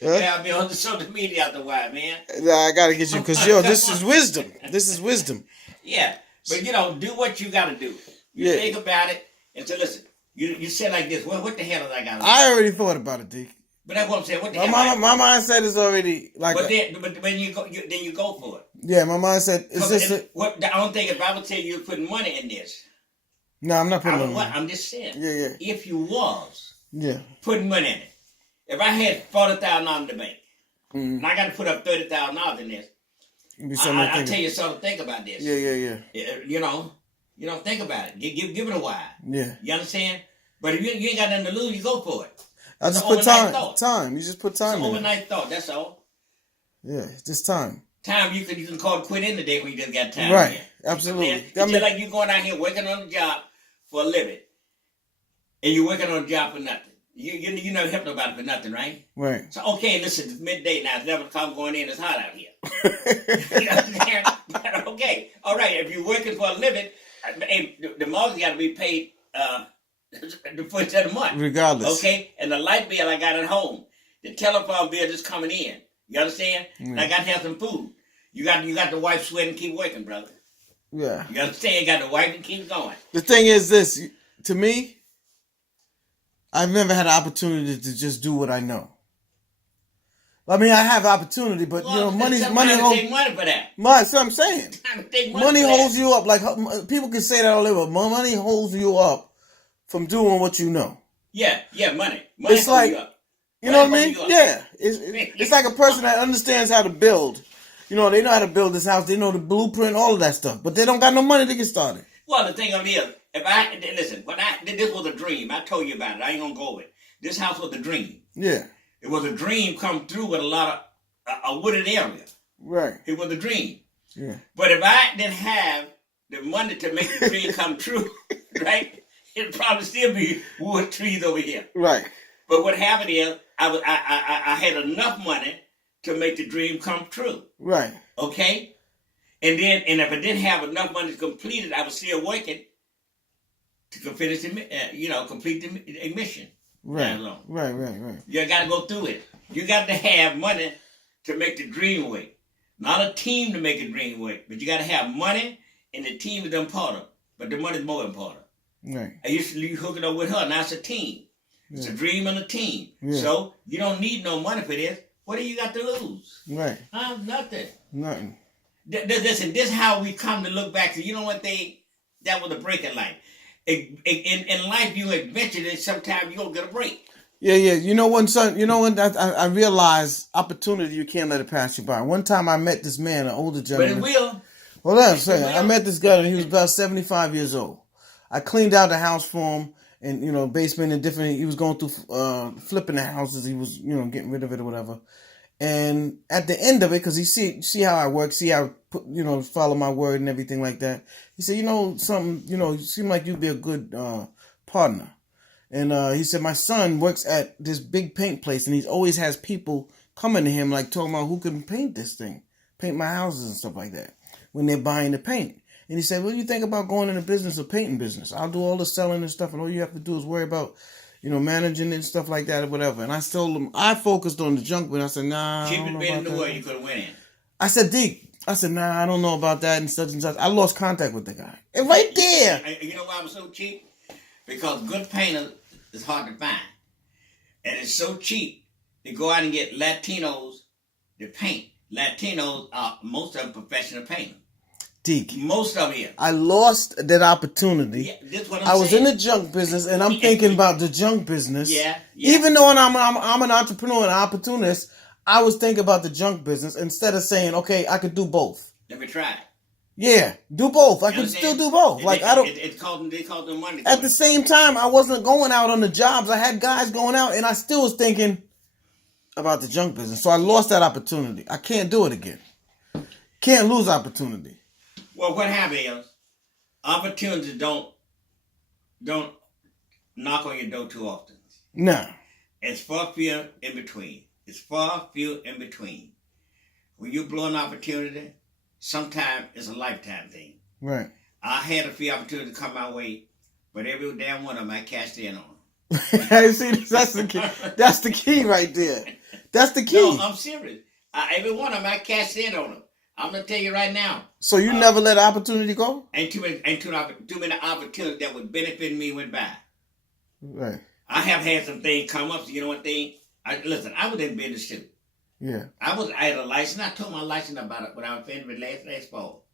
Yeah, I'll be on the social media after a while, man. I gotta get you because this is wisdom. This is wisdom. Yeah, but do what you gotta do. You think about it and say, listen. You said like this. What the hell is I gotta do? I already thought about it, Deke. But that's what I'm saying. What the hell? My mindset is already like. But when you go, then you go for it. Yeah, my mindset is just. What I don't think if I would tell you you're putting money in this. No, I'm not putting money. I'm just saying. Yeah. If you was. Yeah. Putting money in it. If I had $40,000 in the bank, and I got to put up $30,000 in this, I'll tell you something to think about this. Yeah. You don't think about it. Give it a while. Yeah. You understand? But if you ain't got nothing to lose, you go for it. I just put time. You just put time. It's an overnight thought. That's all. Yeah, just time. Time you can call it quit in the day when you just got time. Right. Absolutely. It's just like you going out here working on a job for a living, and you're working on a job for nothing. You never help nobody for nothing, right? Right. So okay, listen, it's midday now. It's 11 o'clock going in. It's hot out here. You understand? Okay. All right. If you're working for a living, the mortgage got to be paid. The first of the month. Regardless. Okay? And the light bill I got at home. The telephone bill just coming in. You understand? And I got to have some food. You got the wife sweating, keep working, brother. Yeah. You understand? You got the wife and keep going. The thing is this, to me, I've never had an opportunity to just do what I know. I mean, I have opportunity, but money holds take money for that. That's what I'm saying. Money holds you up. Like people can say that all over. Money holds you up from doing what you know. Yeah, money. It's like, you know what I mean? Yeah. It's like a person that understands how to build. They know how to build this house. They know the blueprint, all of that stuff. But they don't got no money to get started. Well, the thing of it is, this was a dream. I told you about it. I ain't going to go with it. This house was a dream. Yeah. It was a dream come through with a lot of a wooded area. Right. It was a dream. Yeah. But if I didn't have the money to make the dream come true, right, it'd probably still be wood trees over here. Right. But what happened is I had enough money to make the dream come true. Right. Okay? And if I didn't have enough money to complete it, I was still working to finish complete the mission. Right. You got to go through it. You got to have money to make the dream work. Not a team to make a dream work, but you got to have money, and the team is important. But the money is more important. Right. I used to hook it up with her. Now it's a team. Yeah. It's a dream and a team. Yeah. So you don't need no money for this. What do you got to lose? Right. Nothing. Nothing. Listen, this is how we come to look back to. You know what that was a break in life. In life, you adventure that sometimes you don't get a break. Yeah. You know when I realized opportunity, you can't let it pass you by. One time I met this man, an older gentleman. But it will. Well, that's saying. I met this guy and he was about 75 years old. I cleaned out the house for him and, basement and different. He was going through flipping the houses. He was, getting rid of it or whatever. And at the end of it, because he see how I work, see how I follow my word and everything like that. He said, something, you seem like you'd be a good partner. And he said, my son works at this big paint place, and he always has people coming to him, like talking about who can paint this thing, paint my houses and stuff like that, when they're buying the paint. And he said, what do you think about going in the business of painting business? I'll do all the selling and stuff, and all you have to do is worry about managing it and stuff like that or whatever. And I told him, I focused on the junk, but I said, nah. Cheapest bid in the world you could have went in. I said, Deke, nah, I don't know about that and such and such. I lost contact with the guy. And right there. You know why I'm so cheap? Because good painters is hard to find. And it's so cheap to go out and get Latinos to paint. Latinos are most of them professional painters. Deke. Most of it. I lost that opportunity. Yeah, that's what I was saying. in the junk business, and I'm thinking about the junk business. Yeah. Even though I'm an entrepreneur and an opportunist, I was thinking about the junk business instead of saying, okay, I could do both. Let me try. Yeah, do both. I could still do both. They called them money. At the same time, I wasn't going out on the jobs. I had guys going out, and I still was thinking about the junk business. So I lost that opportunity. I can't do it again. Can't lose opportunity. Well, what happened is, opportunities don't knock on your door too often. No. It's far few in between. When you blow an opportunity, sometimes it's a lifetime thing. Right. I had a few opportunities come my way, but every damn one of them I cashed in on. See, that's the key right there. That's the key. No, I'm serious. Every one of them, I cashed in on them. I'm gonna tell you right now. So you never let an opportunity go? Ain't too many opportunities that would benefit me went by. Right. I have had some things come up. So you know what thing? Listen, I was in business too. Yeah. I had a license. I told my license about it when I was finished with last fall.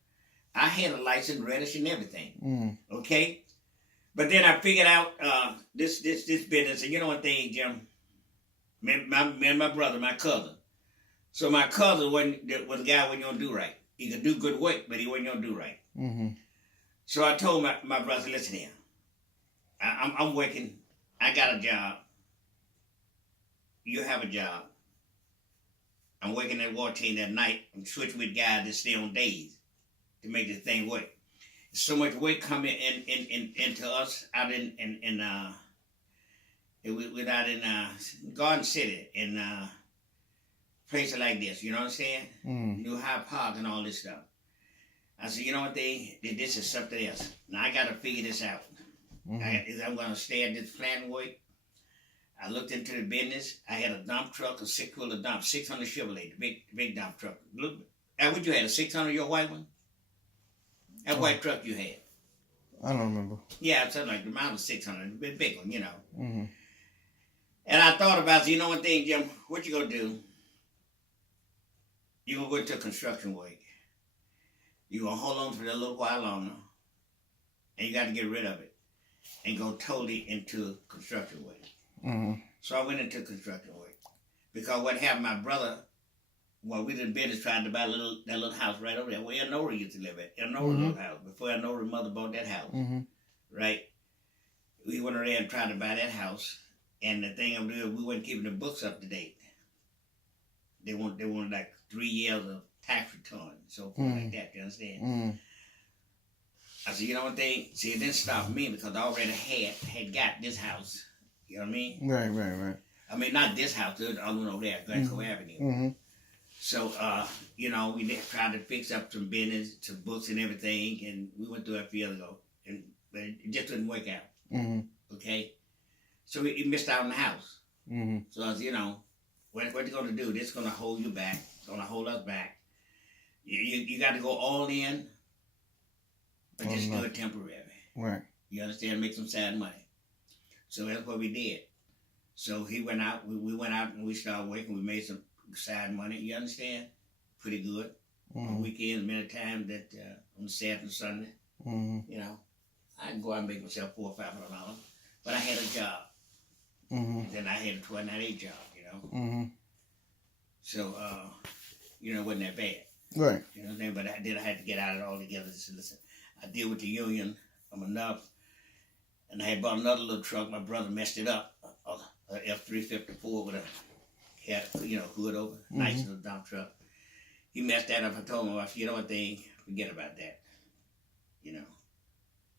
I had a license, registered and everything. Okay? But then I figured out this business. And you know what thing, Jim? Me and my brother, my cousin. So my cousin was a guy who wasn't going to do right. He could do good work, but he wasn't going to do right. So I told my brother, listen here. I'm working. I got a job. You have a job. I'm working at water team that night. I'm switching with guys that stay on days to make this thing work. So much work coming into us out we're out in Garden City in places like this. You know what I'm saying? New High Park and all this stuff. I said, you know what, this is something else. Now I got to figure this out. I'm going to stay at this plant work. I looked into the business. I had a dump truck, a 6-wheeler dump, 600 Chevrolet, the big dump truck. Look, what you had, a 600, your white one? That white truck you had. I don't remember. Yeah, it's like the amount of 600, a big one, you know. And I thought about, you know one thing, Jim, what you going to do? You're going to go into construction work. You're going to hold on for a little while longer. And you got to get rid of it. And go totally into construction work. So I went into construction work. Because what happened, my brother, well, we did business trying to buy that little house right over there where Elnora used to live at. Elnora little house. Before Elnora's mother bought that house. Right? We went around and tried to buy that house. And the thing I'm doing, we weren't keeping the books up to date. They wanted like 3 years of tax return, so forth like that, you understand? I said, you know what thing? See, it didn't stop me because I already had got this house. You know what I mean? Right. I mean, not this house, the other one over there, Glencoe Avenue. So, you know, we tried to fix up some business, some books and everything, and we went through it a few years ago, but it just didn't work out. Okay? So we missed out on the house. So I said, you know, what you going to do? This is going to hold you back. It's going to hold us back. You got to go all in, but just do it temporary. Right. You understand? Make some sad money. So that's what we did. So he went out. We went out and we started working. We made some side money. You understand? Pretty good. On weekends, many times that on Saturday and Sunday. You know, I can go out and make myself $400 or $500. But I had a job. Then I had a 12-hour job, you know. So, you know, it wasn't that bad. Right. You know what I'm saying? But I had to get out of it altogether. Listen, I deal with the union. I'm enough. And I had bought another little truck. My brother messed it up. A F354 with a, you know, hood over. Nice little dump truck. He messed that up. I told him, you know what thing? Forget about that. You know,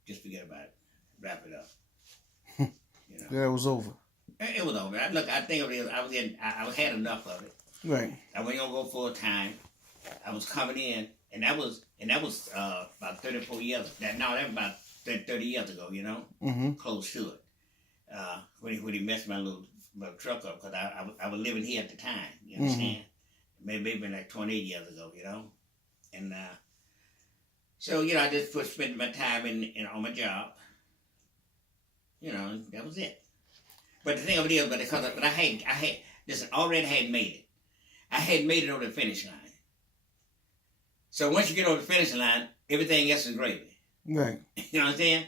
just forget about it. Wrap it up. You know. Yeah, it was over. It was over. Look, I think I had enough of it. Right. I wasn't gonna go full time. I was coming in, and that was about 34 years. That was about 30 years ago. You know, close to it. When he messed my little truck up, because I was living here at the time. You understand? Maybe like 28 years ago. You know, and so you know I just spent my time in on my job. You know, that was it. But the thing of it is, but I had this already had made it. I had made it over the finish line. So once you get over the finish line, everything else is gravy. Right. You know what I'm saying?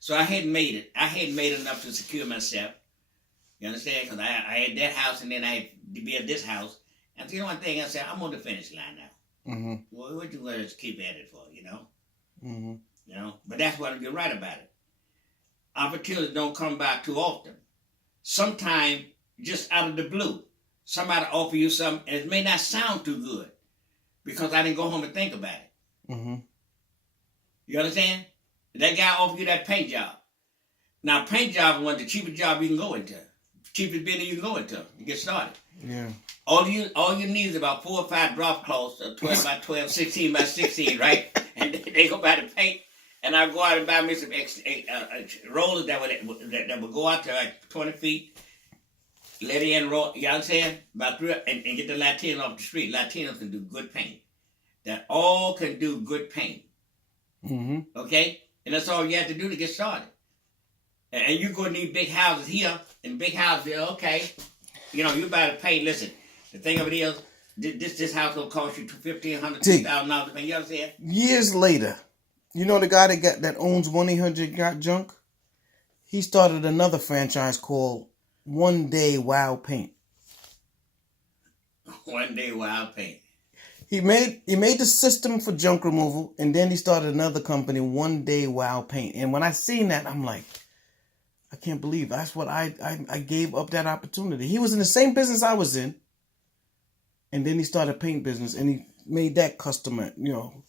So I hadn't made it. I hadn't made enough to secure myself. You understand? Because I had that house and then I had to build this house. And you know one thing, I said, I'm on the finish line now. Well, what you going to keep at it for, you know? You know? But that's what you're right about it. Opportunities don't come by too often. Sometimes, just out of the blue, somebody offer you something, and it may not sound too good because I didn't go home and think about it. You understand? That guy offered you that paint job. Now, paint job is one of the cheapest job you can go into. Cheapest business you can go into to get started. Yeah. All you need is about 4 or 5 drop cloths, 12 by 12, 16 by 16, right? And they go buy the paint. And I go out and buy me some rollers that would go out to like 20 feet. let in raw, you know what I'm saying? About three, and get the Latino off the street. Latinos can do good paint. That all can do good paint. Mm-hmm. Okay? And that's all you have to do to get started. And you're going to need big houses here and big houses there. Okay. You know, you buy the paint. Listen, the thing of it is, this house will cost you $1,500, $2,000. You understand? Years later, you know the guy that owns 1-800 Junk? He started another franchise called One Day Wow Paint. One Day Wow Paint. He made the system for junk removal, and then he started another company, One Day Wow Paint. And when I seen that, I'm like, I can't believe that's what I gave up that opportunity. He was in the same business I was in, and then he started a paint business, and he made that customer, you know.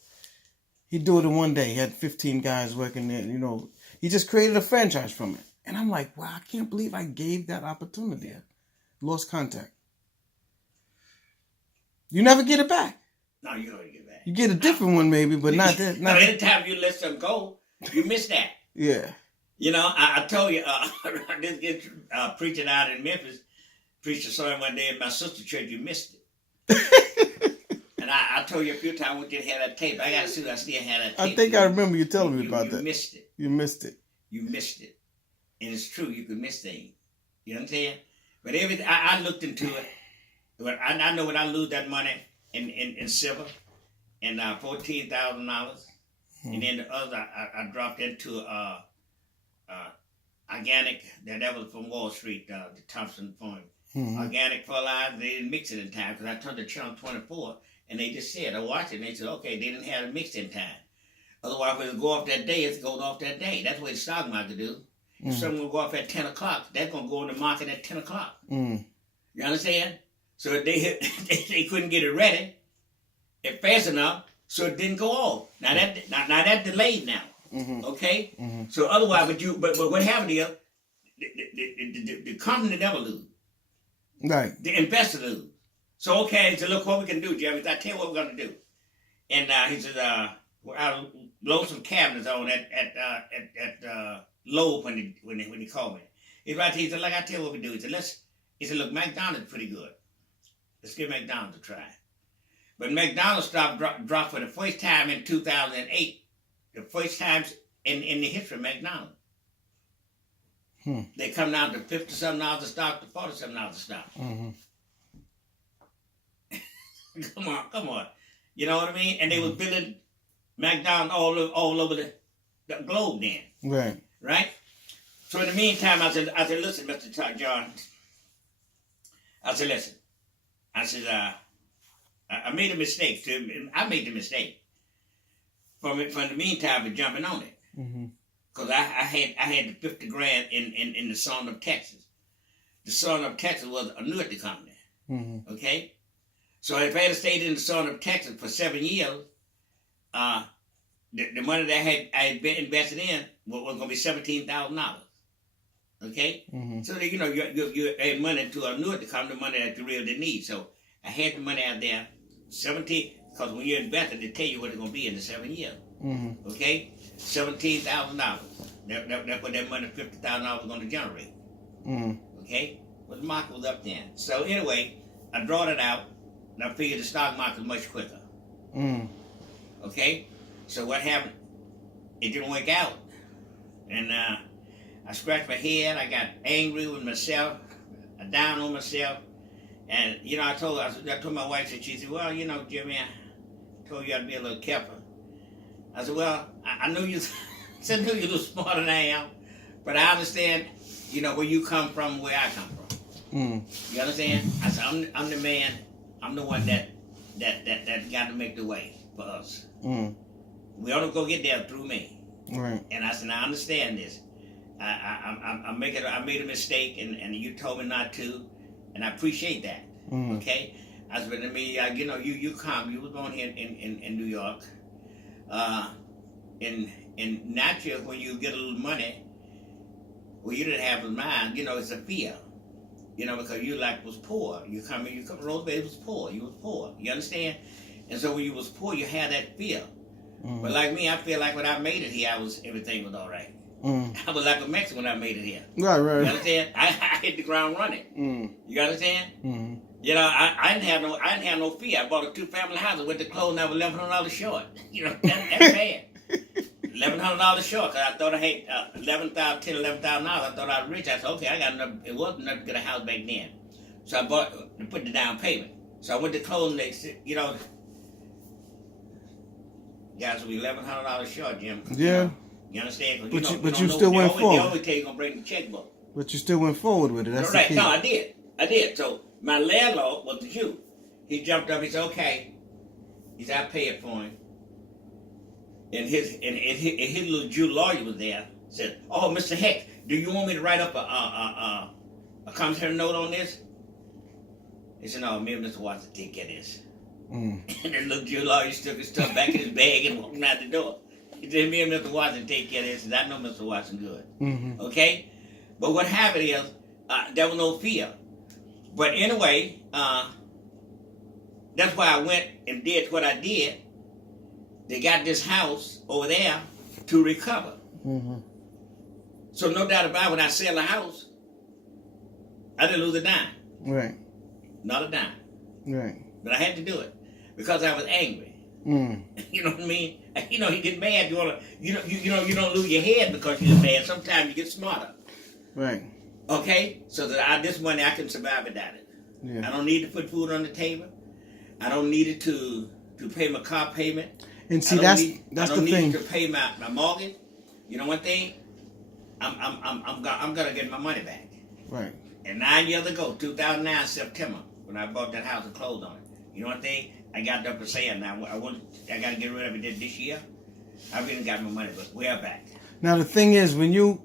He do it in one day. He had 15 guys working there, you know. He just created a franchise from it. And I'm like, wow, I can't believe I gave that opportunity. Lost contact. You never get it back. No, you don't get it back. You get a different one maybe, but not that. No, anytime you let something go, you miss that. Yeah. You know, I told you, this kid preaching out in Memphis, preacher saw him one day in my sister's church, you missed it. And I told you a few times we didn't have that tape. I got to see if I still have that tape. I think I remember you telling me about that. You missed it. You missed it. You missed it. And it's true, you could miss things. You know what I'm saying? But everything, I looked into it. But I know when I lose that money in silver and $14,000, and then the other I dropped into organic. That was from Wall Street, the Thompson Farm. Mm-hmm. Organic fertilizer. They didn't mix it in time because I turned to channel 24, and they just said, I watched it, and they said, okay, they didn't have it mixed in time. Otherwise, when it go off that day, it goes off that day. That's what the stock market do. If something will go off at 10 o'clock, that's going to go in the market at 10 o'clock. Mm. You understand? So they couldn't get it ready fast enough, so it didn't go off. Now that delayed now. Mm-hmm. Okay? Mm-hmm. So otherwise, but what happened here, the company never lose. Right. The investor lose. So okay, so look what we can do, Jeremy. I tell you what we're going to do. And he said, I'll load some cabinets on at Lowe when he called me. He said, like I tell you what we do. He said, look, McDonald's is pretty good. Let's give McDonald's a try. But McDonald's stock dropped for the first time in 2008. The first time in the history of McDonald's. They come down to $50-something a stock to $40-something a stock. Mm-hmm. Come on. You know what I mean? And they was building McDonald's all over the globe then. Right. Right? So in the meantime, I said, listen, Mr. John. I said, listen. I said, I made a mistake. I made the mistake. From the meantime, of jumping on it. Because I had the $50,000 in the Son of Texas. The Son of Texas was an annuity company. Mm-hmm. Okay? So if I had stayed in the Son of Texas for 7 years, the money that I had been invested in was going to be $17,000. Okay? Mm-hmm. So that, you add money to an annuity company, the money that you really didn't need. So I had the money out there, 17, because when you invest it, they tell you what it's going to be in the 7 years. Mm-hmm. Okay? $17,000. That's what that money, $50,000 was going to generate. Mm-hmm. Okay? But the market was up then. So anyway, I drawed it out, and I figured the stock market was much quicker. Mm-hmm. Okay? So what happened? It didn't work out. And I scratched my head. I got angry with myself. I down on myself. And, I told my wife, she said, well, Jimmy, I told you I'd be a little careful. I said, well, I knew you, I knew you were smarter than I am, but I understand, where you come from, where I come from. Mm. You understand? I said, I'm the man, I'm the one that got to make the way for us. Mm. We ought to go get there through me. Right. And I said, I understand this. I made a mistake, and you told me not to, and I appreciate that. Mm. Okay? I said, to me, you come. You was born here in New York. And naturally, when you get a little money, well, you didn't have a mind. It's a fear. Because you was poor. Roosevelt was poor. You was poor. You understand? And so when you was poor, you had that fear. Mm. But like me, I feel like when I made it here, everything was all right. Mm. I was like a Mexican when I made it here. Right, You right. understand? I hit the ground running. Mm. You understand? Mm. You know, I didn't have no fear. I bought a 2-family house. I went to close and I was $1,100 short. You know, that's bad. $1,100 short because I thought I had $11,000 I thought I was rich. I said, okay, I got enough. It wasn't enough to get a house back then, so I put the down payment. So I went to close and they said, you know, guys will be $1,100 short, Jim. Yeah. You understand? But you still went forward. They always tell you gonna bring the checkbook. But you still went forward with it. That's Right? the key. No, I did. So my landlord was the Jew. He jumped up. He said, "Okay." He said, "I pay it for him." And his little Jew lawyer was there. Said, "Oh, Mr. Hex, do you want me to write up a commentary note on this?" He said, "No, me and Mr. Watson take care of this." Mm. And the little Jew lawyer stuck his stuff back in his bag and walked out the door. He said, "Me and Mr. Watson take care of this." He said, "I know Mr. Watson good." Mm-hmm. Okay? But what happened is, there was no fear. But anyway, that's why I went and did what I did. They got this house over there to recover. Mm-hmm. So no doubt about it, when I sell the house, I didn't lose a dime. Right. Not a dime. Right. But I had to do it because I was angry. Mm. You know what I mean? You know, you get mad. You don't lose your head because you're mad. Sometimes you get smarter. Right. Okay? So that this money I can survive without it. Yeah. I don't need to put food on the table. I don't need it to pay my car payment. And see, that's the thing. I don't need to pay my mortgage. You know one thing? I'm gonna get my money back. Right. And 9 years ago, 2009 September, when I bought that house and closed on it, you know one thing? I got it up for sale now. I got to get rid of it this year. I really got my money, but we are back. Now the thing is, when you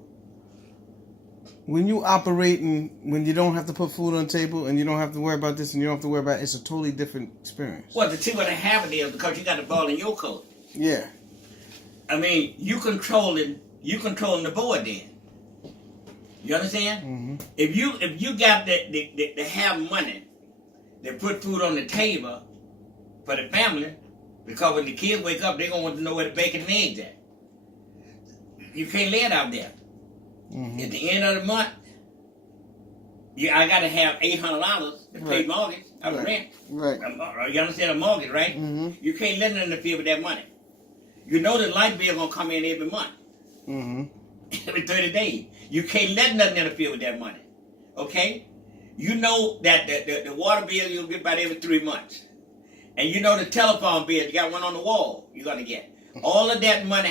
operating, when you don't have to put food on the table and you don't have to worry about this and you don't have to worry about it, it's a totally different experience. Well, the thing what happened is because you got the ball in your court. Yeah. I mean, you controlling the board then. You understand? Mm-hmm. If you got to have money to put food on the table for the family, because when the kids wake up, they're gonna want to know where the bacon and eggs at. You can't lay it out there. Mm-hmm. At the end of the month, I got to have $800 to pay Right. mortgage, rent. Right. You understand a mortgage, right? Mm-hmm. You can't let them interfere with that money. You know the light bill gonna come in every month, Mm-hmm. every 30 days. You can't let nothing interfere with that money. Okay? You know that the water bill you'll get about every 3 months. And you know the telephone bill, you got one on the wall you're gonna get. All of that money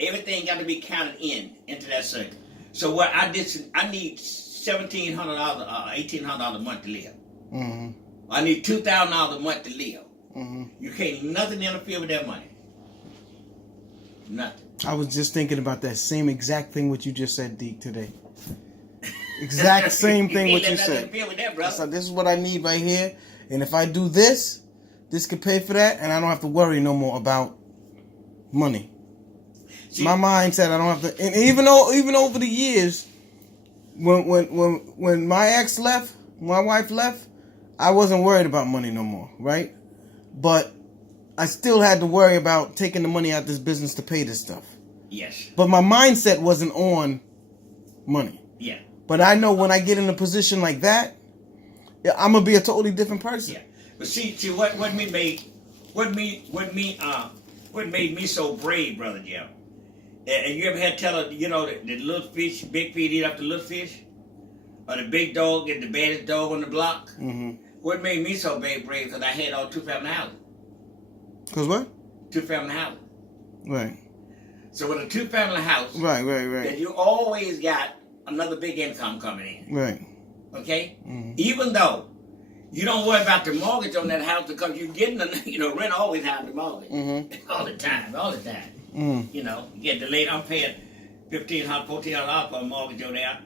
everything got to be counted into that circle. So what I need $1,700, $1,800 a month to live. Mm-hmm. I need $2,000 a month to live. Mm-hmm. You can't nothing interfere with that money. Nothing. I was just thinking about that same exact thing what you just said, Deke, today. Exact same thing what you said. Interfere with that, brother. So this is what I need right here, and if I do this could pay for that, and I don't have to worry no more about money. See, my mindset, I don't have to. And even over the years, when my ex left, my wife left, I wasn't worried about money no more, right? But I still had to worry about taking the money out of this business to pay this stuff. Yes. But my mindset wasn't on money. Yeah. But I know when I get in a position like that, I'm gonna be a totally different person. Yeah. But see, what made me so brave, brother Jim. And you ever had tell her, you know, the little fish, big fish eat up the little fish, or the big dog get the baddest dog on the block? Mm-hmm. What made me so brave? Because I had all 2-family houses. Cause what? 2-family houses. Right. So with a 2-family house, Right. then you always got another big income coming in. Right. Okay? Mm-hmm. Even though you don't worry about the mortgage on that house because you're getting rent always have the mortgage. Mm-hmm. All the time. Mm. You know, you get delayed. I'm paying $1,500, $1,400 for a mortgage on there.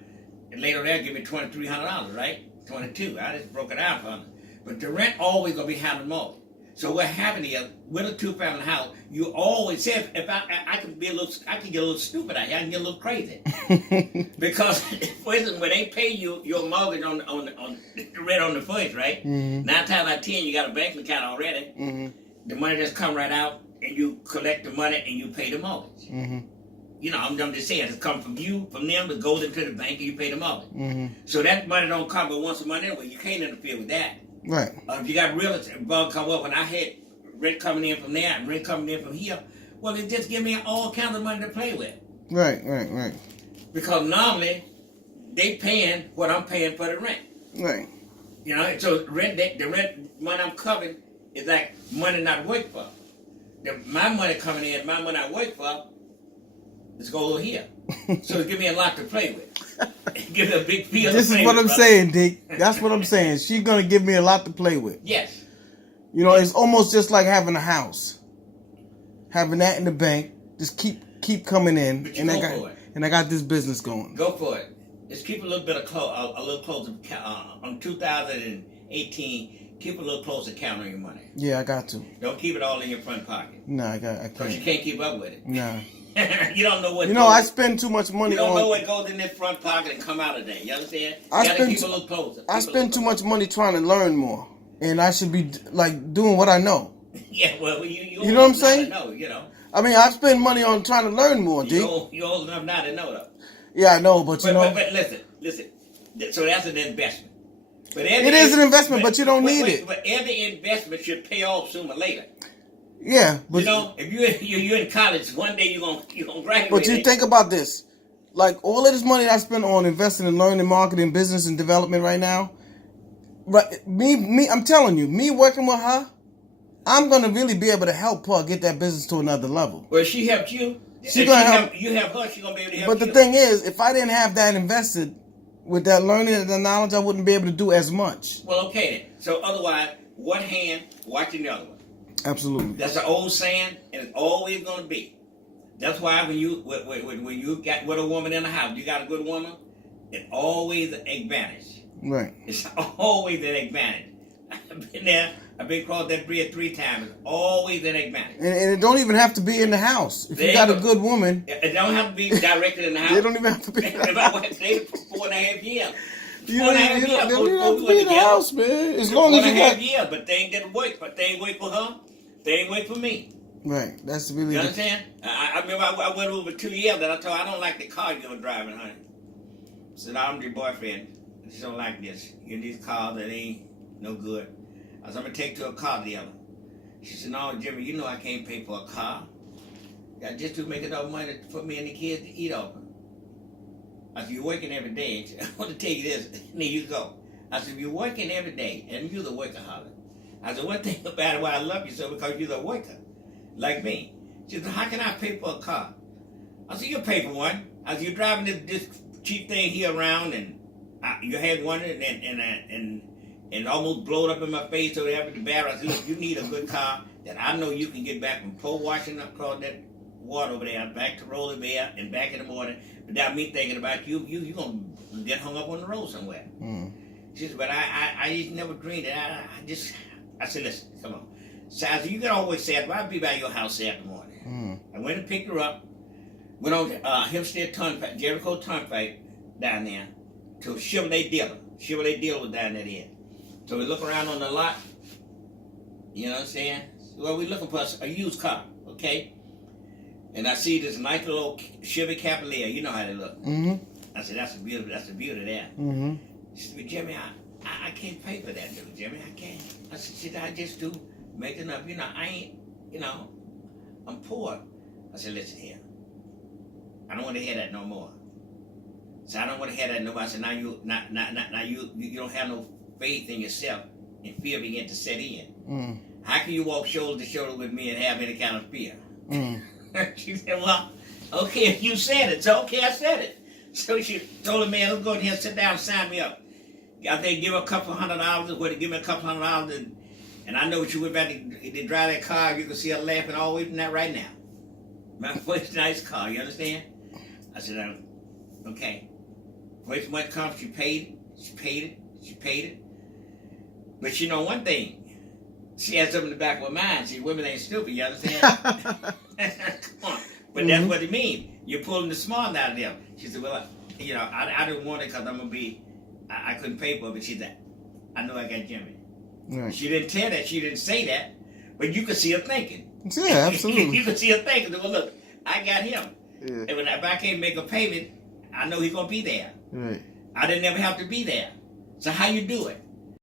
And later they'll give me $2,300, right? 22. I just broke it out for them. But the rent always gonna be handled mortgage. So what happened is, with a 2-family house, you always say, if I can get a little stupid out here, I can get a little crazy. Because, for instance, when they pay you your mortgage on the rent on the first, right? Mm-hmm. 9 times out of 10, you got a bank account already. Mm-hmm. The money just come right out, and you collect the money and you pay the mortgage. Mm-hmm. I'm just saying, it's come from you, from them, it goes into the bank and you pay the mortgage. Mm-hmm. So that money don't come but once a month anyway. You can't interfere with that. Right. If you got real estate bug come up, when I had rent coming in from there and rent coming in from here, well, it just give me all kinds of money to play with. Right. Because normally, they paying what I'm paying for the rent. Right. So the rent money I'm covering is like money not work for. My money coming in, my money I work for, is go over here. So it give me a lot to play with. Give me a big field. This is what I'm saying, Dick. That's what I'm saying. She's gonna give me a lot to play with. Yes. It's almost just like having a house. Having that in the bank, just keep coming in, But I got this business going. Go for it. Just keep a little bit of a little closer on 2018. Keep a little closer count on your money. Yeah, I got to. Don't keep it all in your front pocket. No, I Because can't. you can't keep up with it. Nah. You don't know what. I spend too much money You don't on. know what goes in this front pocket and come out of there. You understand? You I gotta spend keep a little closer. I spend too much money trying to learn more, and I should be like doing what I know. Yeah, well, you know what I'm saying? Know, I mean, I spend money on trying to learn more, D. You're old enough now to know though. Yeah, I know, but But listen. So that's an investment. But it is an investment, but you don't need it. But every investment should pay off sooner or later. Yeah, but if you're in college, one day you're gonna graduate. But you think about this, like all of this money that I spend on investing in learning, marketing, business, and development right now. Right, me, I'm telling you, me working with her, I'm gonna really be able to help her get that business to another level. Well, she helped you. She's gonna help you. Have her. She's gonna be able to help you. But the thing is, if I didn't have that invested with that learning and the knowledge, I wouldn't be able to do as much. Well, okay then. So otherwise, one hand watching the other one. Absolutely. That's an old saying, and it's always gonna be. That's why when you got with a woman in the house, you got a good woman. It's always an advantage. Right. It's always an advantage. I've been there. I've been across that bridge 3 times. It's always an advantage. And it don't even have to be in the house. If you got a good woman. It don't have to be directed in the house. They don't even have to be in the house. If I went there for 4.5 years. You don't even have to be in the house, man. As long as you got... 4.5 years, but they ain't get to work. But they ain't wait for her. They ain't wait for me. Right. That's really... You understand? I remember I went over 2 years that I told her, I don't like the car you're driving, honey. I said, I'm your boyfriend. I just don't like this. You in these cars that ain't no good. I said, I'm going to take to a car dealer. She said, no, Jimmy, you know I can't pay for a car. I just to make enough money for me and the kids to eat off. I said, you're working every day. I want to tell you this. There you go. I said, you're working every day, and you're the workaholic. I said, one thing about it, why I love you so, because you're the worker, like me. She said, how can I pay for a car? I said, you'll pay for one. I said, you're driving this cheap thing here around, and you had one, and almost blowed up in my face or whatever the barrel. I said, look, you need a good car that I know you can get back from pole washing across that water over there, back to Roller Bear, and back in the morning, without me thinking about you going to get hung up on the road somewhere. Mm. She said, but I just never dreamed it. I said, listen, come on. So I said, you can always say, I'll be by your house Saturday morning. Mm. I went and picked her up, went on Hempstead Turnpike, Jericho Turnpike down there to Chevrolet Dealer. Chevrolet Dealer was down there then. So we look around on the lot, you know what I'm saying? Well, we're looking for a used car, okay? And I see this nice little Chevy Cavalier. You know how they look. Mm-hmm. I said, that's the beauty there. Mm-hmm. She said, Jimmy, I can't pay for that, dude, Jimmy. I can't. I said, I just do make enough. I ain't, I'm poor. I said, listen here. I don't want to hear that no more. So I don't want to hear that no more. I said, now you don't have no faith in yourself, and fear began to set in. Mm. How can you walk shoulder to shoulder with me and have any kind of fear? Mm. She said, well, okay, if you said it. So, okay, I said it. So she told the man, let's go in here, sit down, sign me up. I think give her a couple $100, where to give me a couple $100, and I know what you went back to drive that car, you can see her laughing all the way from that right now. My first nice car, you understand? I said, okay. First month comes, she paid it. But you know one thing, she had something in the back of her mind. See, women ain't stupid, you understand? Come on. But that's what it means. You're pulling the smart out of them. She said, well, I didn't want it because I'm going to be, I couldn't pay for it. But she said, I know I got Jimmy. Right. She didn't tell that. She didn't say that. But you could see her thinking. Yeah, absolutely. You could see her thinking, well, look, I got him. Yeah. And if I can't make a payment, I know he's gonna be there. Right. I didn't ever have to be there. So how you do it?